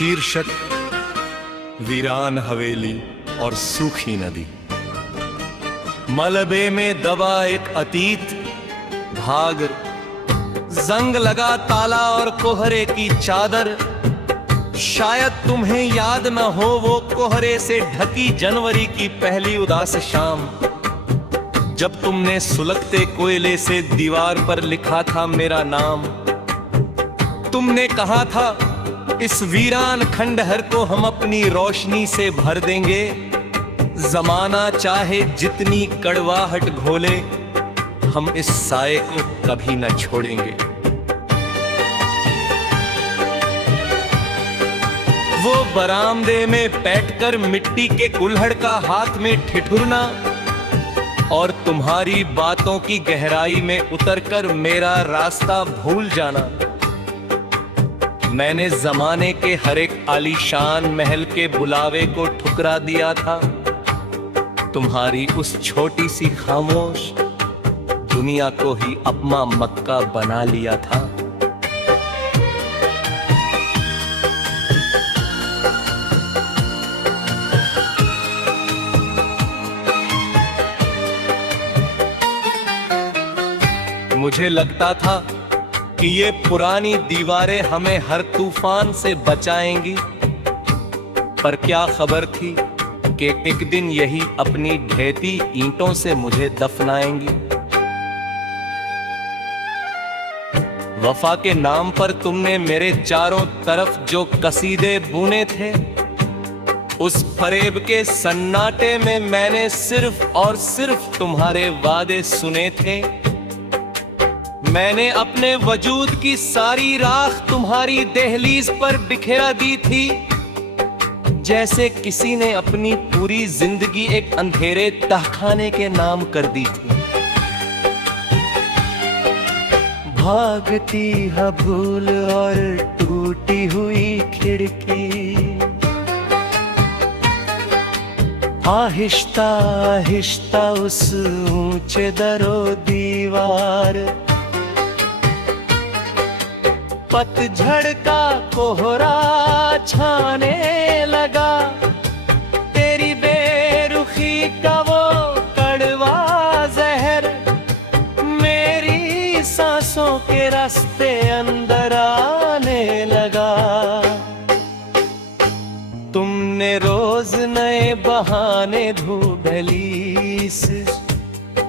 शीर्षक वीरान हवेली और सूखी नदी। मलबे में दबा एक अतीत, भाग जंग लगा ताला और कोहरे की चादर। शायद तुम्हें याद न हो वो कोहरे से ढकी जनवरी की पहली उदास शाम, जब तुमने सुलगते कोयले से दीवार पर लिखा था मेरा नाम। तुमने कहा था इस वीरान खंडहर को हम अपनी रोशनी से भर देंगे, जमाना चाहे जितनी कड़वाहट घोले, हम इस साए को कभी न छोड़ेंगे। वो बरामदे में बैठकर मिट्टी के कुल्हड़ का हाथ में ठिठुरना और तुम्हारी बातों की गहराई में उतरकर मेरा रास्ता भूल जाना। मैंने जमाने के हर एक आलीशान महल के बुलावे को ठुकरा दिया था, तुम्हारी उस छोटी सी खामोश दुनिया को ही अपना मक्का बना लिया था। मुझे लगता था कि ये पुरानी दीवारें हमें हर तूफान से बचाएंगी, पर क्या खबर थी कि एक दिन यही अपनी ढहती ईंटों से मुझे दफनाएंगी। वफा के नाम पर तुमने मेरे चारों तरफ जो कसीदे बुने थे, उस फरेब के सन्नाटे में मैंने सिर्फ और सिर्फ तुम्हारे वादे सुने थे। मैंने अपने वजूद की सारी राख तुम्हारी दहलीज पर बिखेरा दी थी, जैसे किसी ने अपनी पूरी जिंदगी एक अंधेरे तहखाने के नाम कर दी थी। भागती है भूल और टूटी हुई खिड़की, आहिस्ता आहिस्ता उस ऊंचे दरो दीवार। पतझड़ का कोहरा छाने लगा, तेरी बेरुखी का वो कड़वा जहर मेरी सांसों के रास्ते अंदर आने लगा। तुमने रोज नए बहाने ढूंढली इस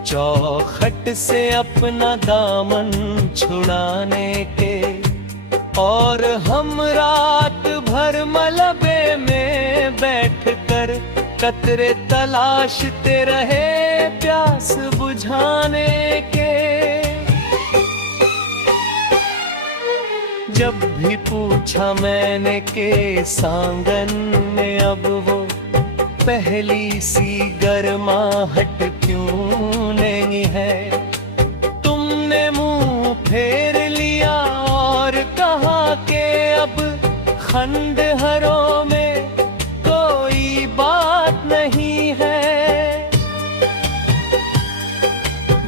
चौखट से अपना दामन छुड़ाने के, और हम रात भर मलबे में बैठकर कतरे तलाशते रहे प्यास बुझाने के। जब भी पूछा मैंने के सांगन में अब वो पहली सी गर्माहट क्यों नहीं है, तुमने मुंह फेर लिया और कहा कि अब खंडहरों में कोई बात नहीं है।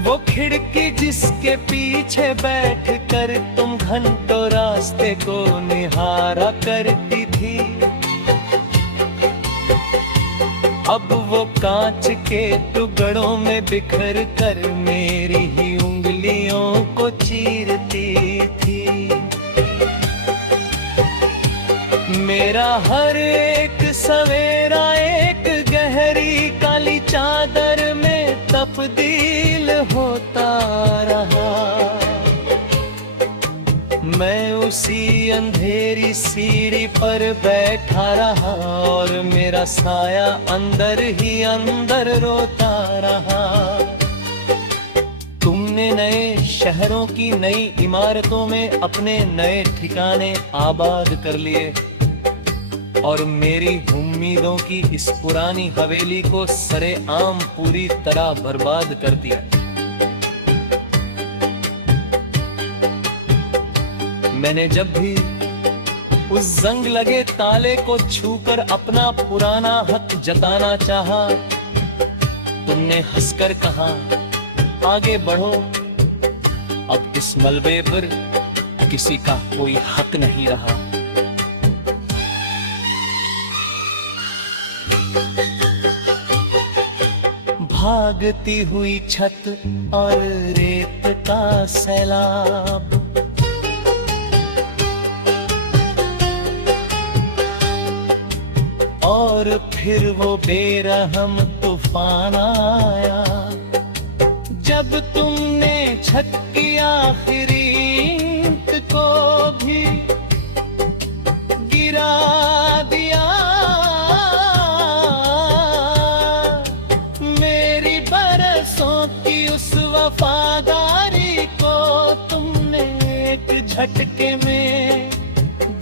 वो खिड़की जिसके पीछे बैठकर तुम घंटों रास्ते को निहारा करती थी, अब वो कांच के टुकड़ों में बिखर कर मेरी ही उंगलियों को चीरती थी। मेरा हर एक सवेरा एक गहरी काली चादर में तब्दील होता रहा। मैं उसी अंधेरी सीढ़ी पर बैठा रहा और मेरा साया अंदर ही अंदर रोता रहा। तुमने नए शहरों की नई इमारतों में अपने नए ठिकाने आबाद कर लिए और मेरी उम्मीदों की इस पुरानी हवेली को सरेआम पूरी तरह बर्बाद कर दिया। मैंने जब भी उस जंग लगे ताले को छूकर अपना पुराना हक जताना चाहा, तुमने हंसकर कहा आगे बढ़ो, अब इस मलबे पर किसी का कोई हक नहीं रहा। भागती हुई छत और रेत का सैलाब। और फिर वो बेरहम तूफान आया, जब तुमने छत की आखिरी ईंट को भी गिरा दिया। मेरी बरसों की उस वफादारी को तुमने एक झटके में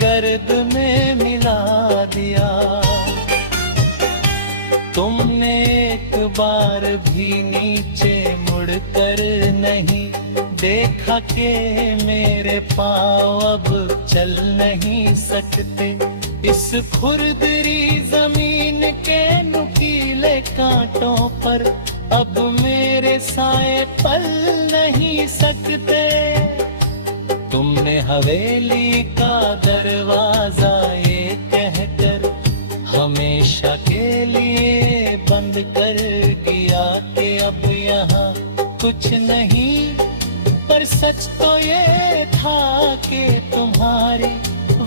गर्द में मिला दिया। तुमने एक बार भी नीचे मुड़कर नहीं देखा कि मेरे पाँव अब चल नहीं सकते। इस खुरदरी जमीन के नुकीले कांटों पर अब मेरे साए पल नहीं सकते। तुमने हवेली का दरवाजा ये कहकर हमेशा के लिए बंद कर दिया कि अब यहाँ कुछ नहीं, पर सच तो ये था कि तुम्हारी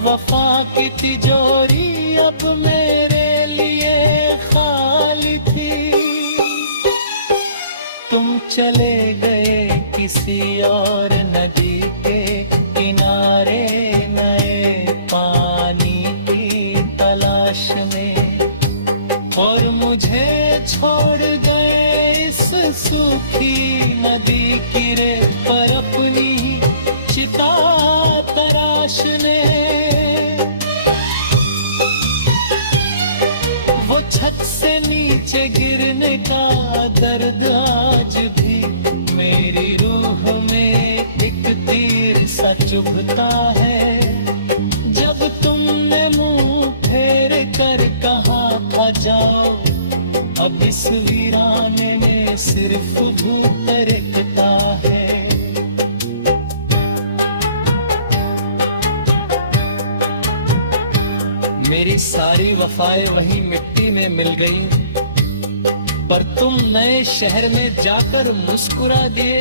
वफा की तिजोरी अब मेरे लिए खाली थी। तुम चले गए किसी और नदी के किनारे नए पानी की तलाश में, और मुझे छोड़ गए इस सूखी नदी की रेत पर अपनी चिता तराशने। वो छत से नीचे गिरने का दर्द आज भी मेरी रूह में एक तीर सा चुभता है। जब तुमने मुंह फेर कर कहा था जाओ, अब इस वीराने में सिर्फ भूत रखता है। मेरी सारी वफाएं वही मिट्टी में मिल गई, पर तुम नए शहर में जाकर मुस्कुरा दिए,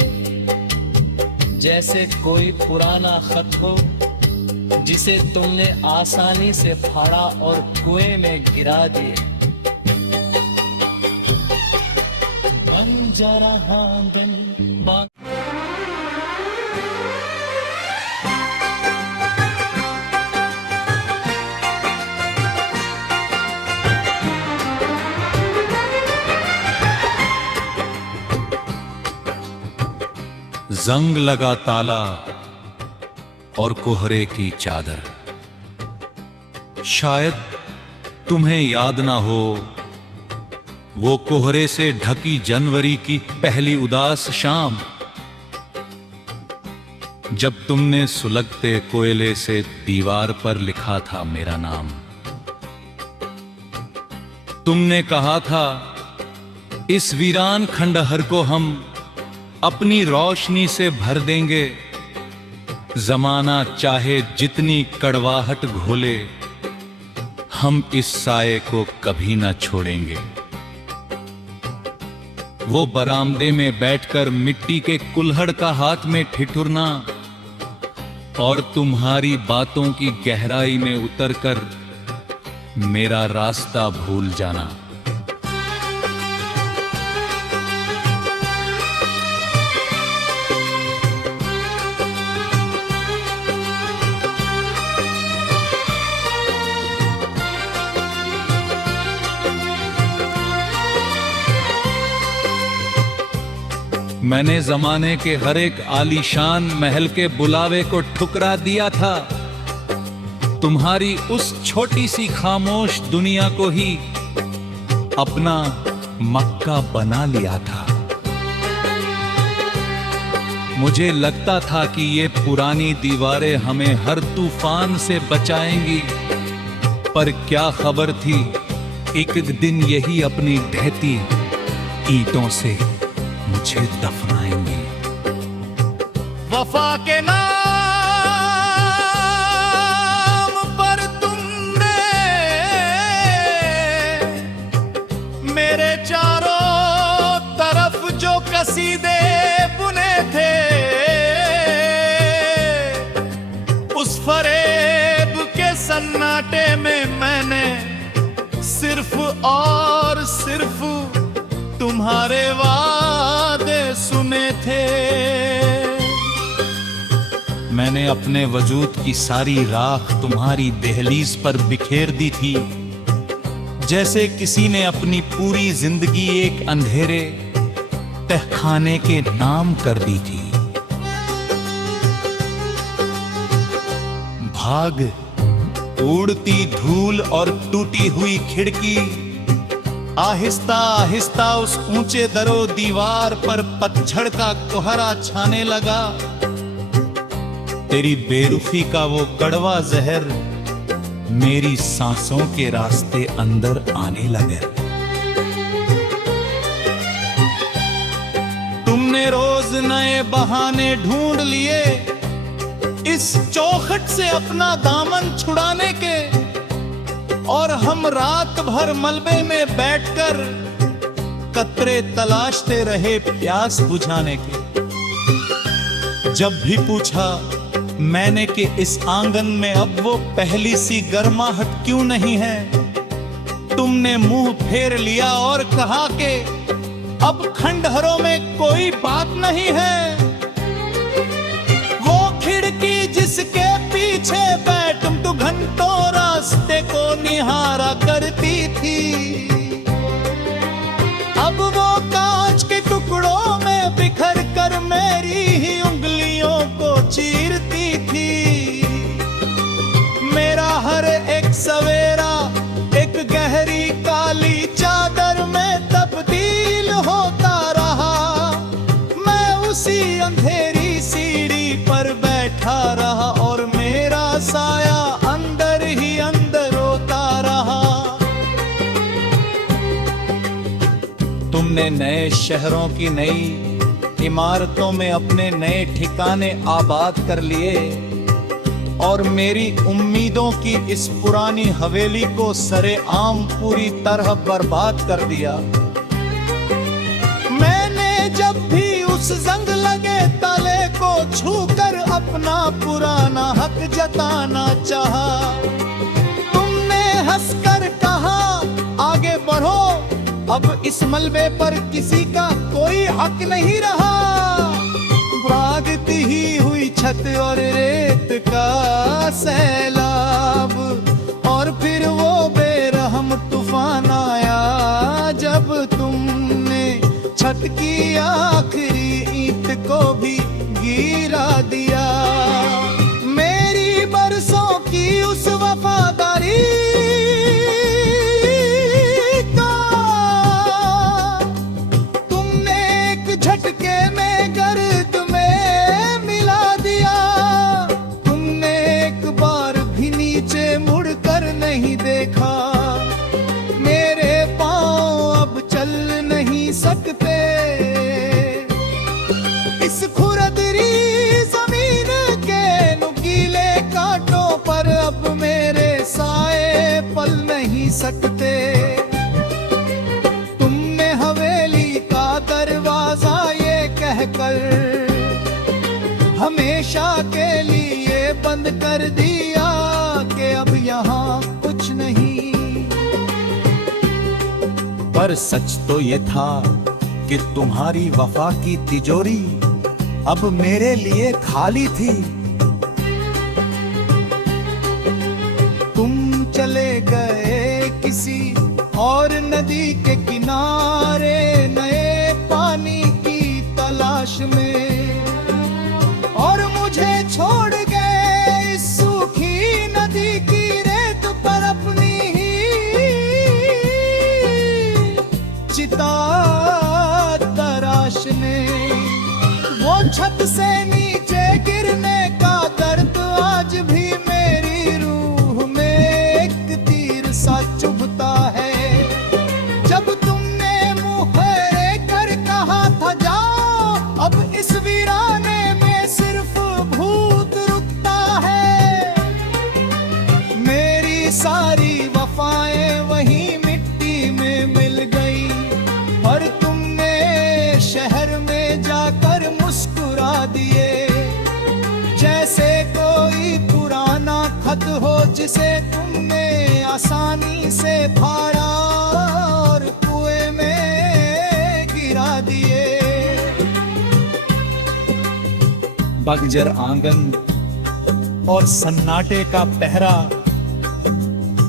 जैसे कोई पुराना खत हो जिसे तुमने आसानी से फाड़ा और कुएं में गिरा दिए। बंजारा बन बा जंग लगा ताला और कोहरे की चादर। शायद तुम्हें याद ना हो वो कोहरे से ढकी जनवरी की पहली उदास शाम, जब तुमने सुलगते कोयले से दीवार पर लिखा था मेरा नाम। तुमने कहा था इस वीरान खंडहर को हम अपनी रोशनी से भर देंगे, जमाना चाहे जितनी कड़वाहट घोले, हम इस साये को कभी ना छोड़ेंगे। वो बरामदे में बैठकर मिट्टी के कुल्हड़ का हाथ में ठिठुरना और तुम्हारी बातों की गहराई में उतरकर मेरा रास्ता भूल जाना। मैंने जमाने के हर एक आलीशान महल के बुलावे को ठुकरा दिया था, तुम्हारी उस छोटी सी खामोश दुनिया को ही अपना मक्का बना लिया था। मुझे लगता था कि ये पुरानी दीवारें हमें हर तूफान से बचाएंगी, पर क्या खबर थी एक दिन यही अपनी ढहती ईंटों से मुझे दफनाएंगे। वफा के नाम पर तुमने मेरे चारों और सिर्फ तुम्हारे वादे सुने थे। मैंने अपने वजूद की सारी राख तुम्हारी दहलीज पर बिखेर दी थी, जैसे किसी ने अपनी पूरी जिंदगी एक अंधेरे तहखाने के नाम कर दी थी। भाग, उड़ती धूल और टूटी हुई खिड़की, आहिस्ता आहिस्ता उस ऊंचे दरो दीवार पर पतझड़ का कोहरा छाने लगा। तेरी बेरुखी का वो कड़वा जहर मेरी सांसों के रास्ते अंदर आने लगे। तुमने रोज नए बहाने ढूंढ लिए इस चौखट से अपना दामन छुड़ाने के, और हम रात भर मलबे में बैठकर कतरे तलाशते रहे प्यास बुझाने के। जब भी पूछा मैंने कि इस आंगन में अब वो पहली सी गर्माहट क्यों नहीं है, तुमने मुंह फेर लिया और कहा कि अब खंडहरों में कोई बात नहीं है। वो खिड़की जिसके पीछे बैठ तुम घंटों रास्ते को निहारा करती थी, अब वो कांच के टुकड़ों में बिखर कर मेरी ही उंगलियों को चीरती थी। मेरा हर एक सवेरा एक गहरी काली चादर में तब्दील होता रहा। मैं उसी अंधेरी सीढ़ी पर बैठा रहा और मेरा साया अंदर ही अंदर रोता रहा। तुमने नए शहरों की नई इमारतों में अपने नए ठिकाने आबाद कर लिए और मेरी उम्मीदों की इस पुरानी हवेली को सरेआम पूरी तरह बर्बाद कर दिया। मैंने जब भी उस जंग लगे ताले को छूकर अपना पुराना हक जताना चाहा, तुमने हंसकर कहा आगे बढ़ो, अब इस मलबे पर किसी का कोई हक नहीं रहा। भागती ही हुई छत और रेत का सैलाब, और फिर वो बेरहम तूफान आया जब तुमने छत की आखिरी ईंट को भी गिरा दिया। मेरी बरसों की उस वफादारी झटके में गर्द में मिला दिया। तुमने एक बार भी नीचे मुड़कर नहीं देखा। मेरे पांव अब चल नहीं सकते इस खुरदरी जमीन के नुकीले कांटों पर, अब मेरे साए पल नहीं सकते। दरवाजा ये कहकर हमेशा के लिए बंद कर दिया कि अब यहाँ कुछ नहीं। पर सच तो ये था कि तुम्हारी वफा की तिजोरी अब मेरे लिए खाली थी। तुम चले गए किसी और नदी के किनारे नए पानी की तलाश में, और मुझे छोड़ गए इस सूखी नदी की रेत पर अपनी ही चिता तराशने। वो छत से नीचे गिरने का दर्द आज भी मेरी रूह में एक तीर सा चुभता है। जब तुमने मुंह फेरे कर कहा था जाओ, अब इस वीराने में सिर्फ भूत रुकता है। मेरी सारी वफाएं वहीं मिट्टी में मिल गई, और तुमने शहर में जाकर मुस्कुरा दिए, जैसे कोई पुराना खत हो जिसे तुमने आसानी से फाड़ा। बंजर आंगन और सन्नाटे का पहरा।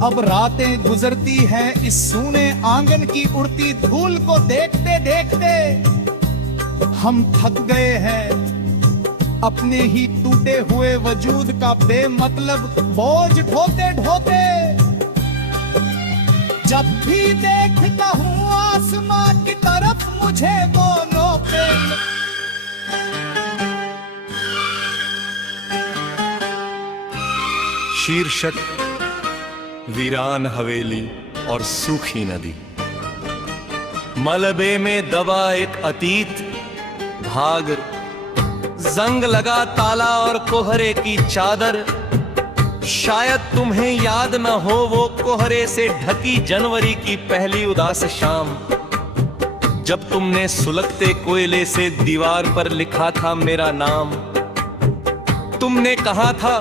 अब रातें गुजरती हैं इस सूने आंगन की उड़ती धूल को देखते देखते। हम थक गए हैं अपने ही टूटे हुए वजूद का बेमतलब बोझ ढोते ढोते। जब भी देखता हूँ आसमां की तरफ मुझे बोलो प्रेम। शीर्षक वीरान हवेली और सूखी नदी। मलबे में दबा एक अतीत, भाग जंग लगा ताला और कोहरे की चादर। शायद तुम्हें याद न हो वो कोहरे से ढकी जनवरी की पहली उदास शाम, जब तुमने सुलगते कोयले से दीवार पर लिखा था मेरा नाम। तुमने कहा था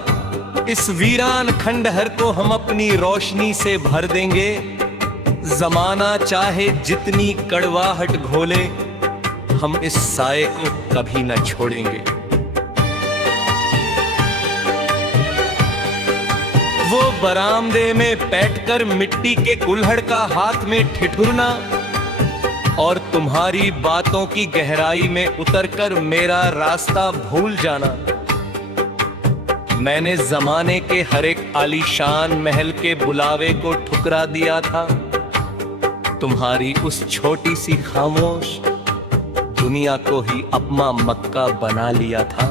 इस वीरान खंडहर को हम अपनी रोशनी से भर देंगे। जमाना चाहे जितनी कड़वाहट घोले, हम इस साए को कभी न छोड़ेंगे। वो बरामदे में बैठकर मिट्टी के कुल्हड़ का हाथ में ठिठुरना और तुम्हारी बातों की गहराई में उतरकर मेरा रास्ता भूल जाना। मैंने जमाने के हर एक आलीशान महल के बुलावे को ठुकरा दिया था। तुम्हारी उस छोटी सी खामोश दुनिया को ही अपना मक्का बना लिया था।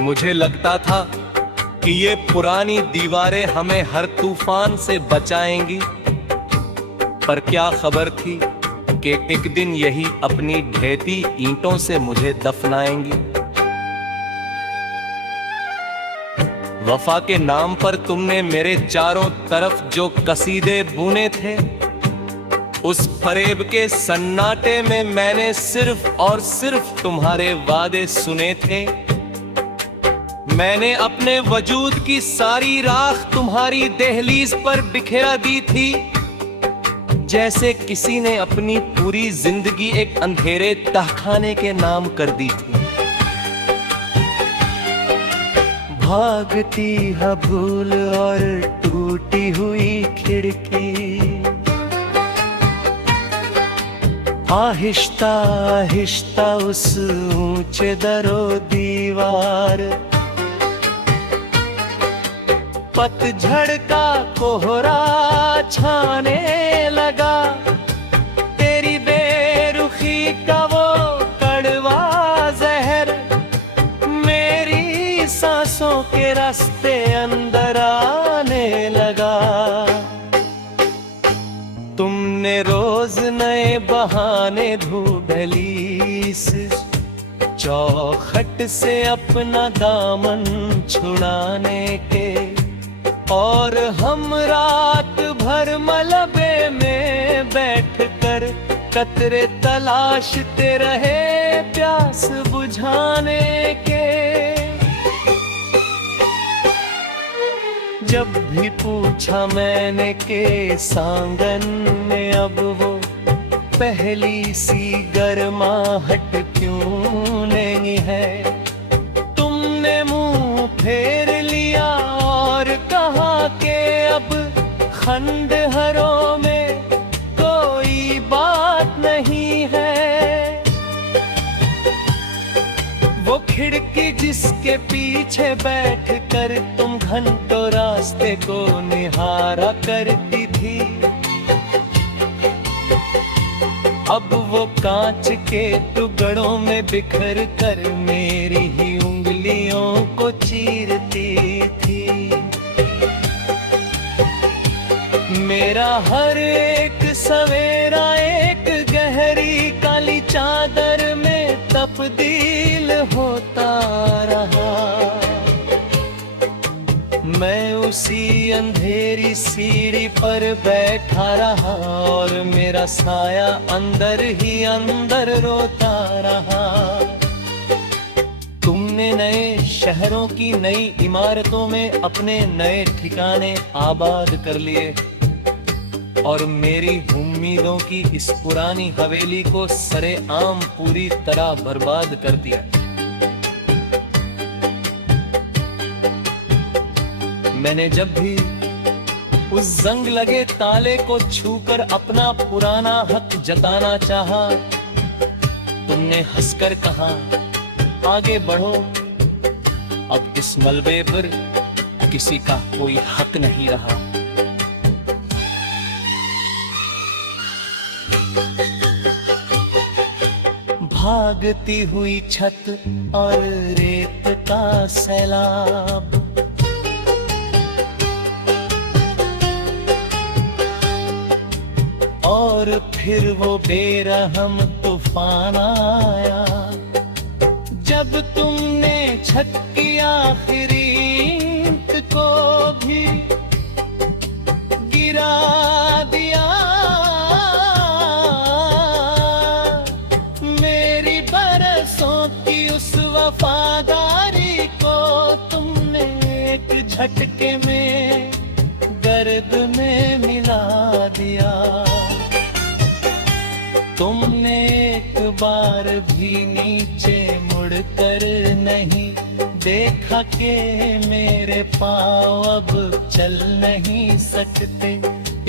मुझे लगता था कि ये पुरानी दीवारें हमें हर तूफान से बचाएंगी, पर क्या खबर थी कि एक दिन यही अपनी ढहती ईंटों से मुझे दफनाएंगी। वफा के नाम पर तुमने मेरे चारों तरफ जो कसीदे बुने थे, उस फरेब के सन्नाटे में मैंने सिर्फ और सिर्फ तुम्हारे वादे सुने थे। मैंने अपने वजूद की सारी राख तुम्हारी दहलीज पर बिखेरा दी थी, जैसे किसी ने अपनी पूरी जिंदगी एक अंधेरे तहखाने के नाम कर दी थी। भागती है भूल और टूटी हुई खिड़की, आहिस्ता आहिस्ता उस ऊंचे दरो दीवार। पतझड़ का कोहरा छाने लगा, तेरी बेरुखी का वो कड़वा जहर मेरी सांसों के रास्ते अंदर आने लगा। तुमने रोज नए बहाने ढूंढली इस चौखट से अपना दामन छुड़ाने के, और हम रात भर मलबे में बैठकर कतरे तलाशते रहे प्यास बुझाने के। जब भी पूछा मैंने के सांगन में अब वो पहली सी गर्माहट क्यों नहीं है, तुमने मुंह फेर लिया और कहा कि अब खंडहरों में कोई बात नहीं है। वो खिड़की जिसके पीछे बैठकर तुम घंटों रास्ते को निहारा करती थी, अब वो कांच के टुकड़ों में बिखर कर मेरी ही उंगलियों को चीरती थी। मेरा हर एक सवेरा एक गहरी काली चादर में तब्दील होता रहा। मैं उसी अंधेरी सीढ़ी पर बैठा रहा और मेरा साया अंदर ही अंदर रोता रहा। तुमने अपने नए शहरों की नई इमारतों में अपने नए ठिकाने आबाद कर लिए और मेरी उम्मीदों की इस पुरानी हवेली को सरेआम पूरी तरह बर्बाद कर दिया। मैंने जब भी उस जंग लगे ताले को छूकर अपना पुराना हक जताना चाहा, तुमने हंसकर कहा, आगे बढ़ो, अब इस मलबे पर किसी का कोई हक नहीं रहा। भागती हुई छत और रेत का सैलाब, और फिर वो बेरहम तूफान आया जब तुमने छत की आखिरी ईंट को भी गिरा दिया। मेरी बरसों की उस वफादारी को तुमने एक झटके में गर्द में मिला दिया। तुमने एक बार भी नीचे मुड़कर नहीं देखा कि मेरे पाँव अब चल नहीं सकते।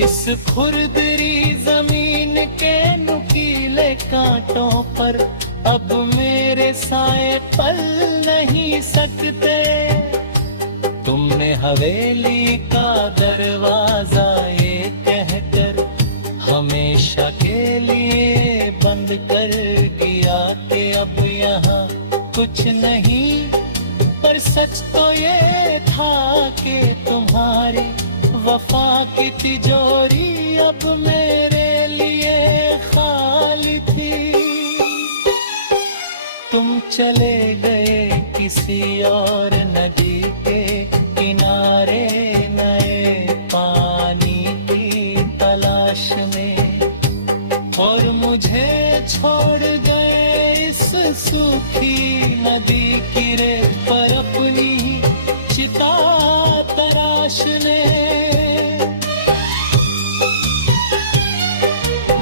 इस खुरदरी जमीन के नुकीले कांटों पर अब मेरे साए पल नहीं सकते। तुमने हवेली का दरवाजा ये कहकर हमेशा के लिए बंद कर दिया कि अब यहाँ कुछ नहीं, पर सच तो ये था कि तुम्हारी वफा की तिजोरी अब मेरे लिए खाली थी। तुम चले गए किसी और नदी के किनारे नए पानी की तलाश में, और मुझे छोड़ गए इस सूखी नदी की रेत पर अपनी चिता तराशने।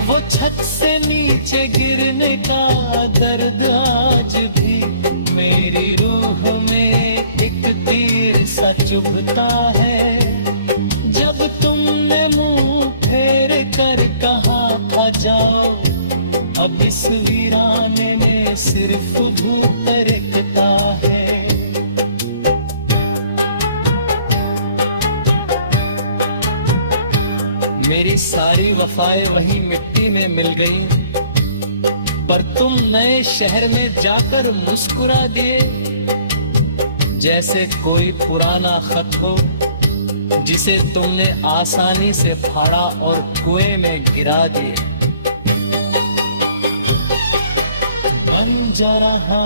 वो छत से नीचे गिरने का दर्द आज भी मेरी रूह में एक तीर सा चुभता है। जब तुमने मुंह फेर कर कहा था जाओ, अब इस वीराने में सिर्फ भूत रिकता है। मेरी सारी वफाएं वहीं मिट्टी में मिल गई, पर तुम नए शहर में जाकर मुस्कुरा दिए जैसे कोई पुराना खत हो जिसे तुमने आसानी से फाड़ा और कुएं में गिरा दिए। बन जा रहा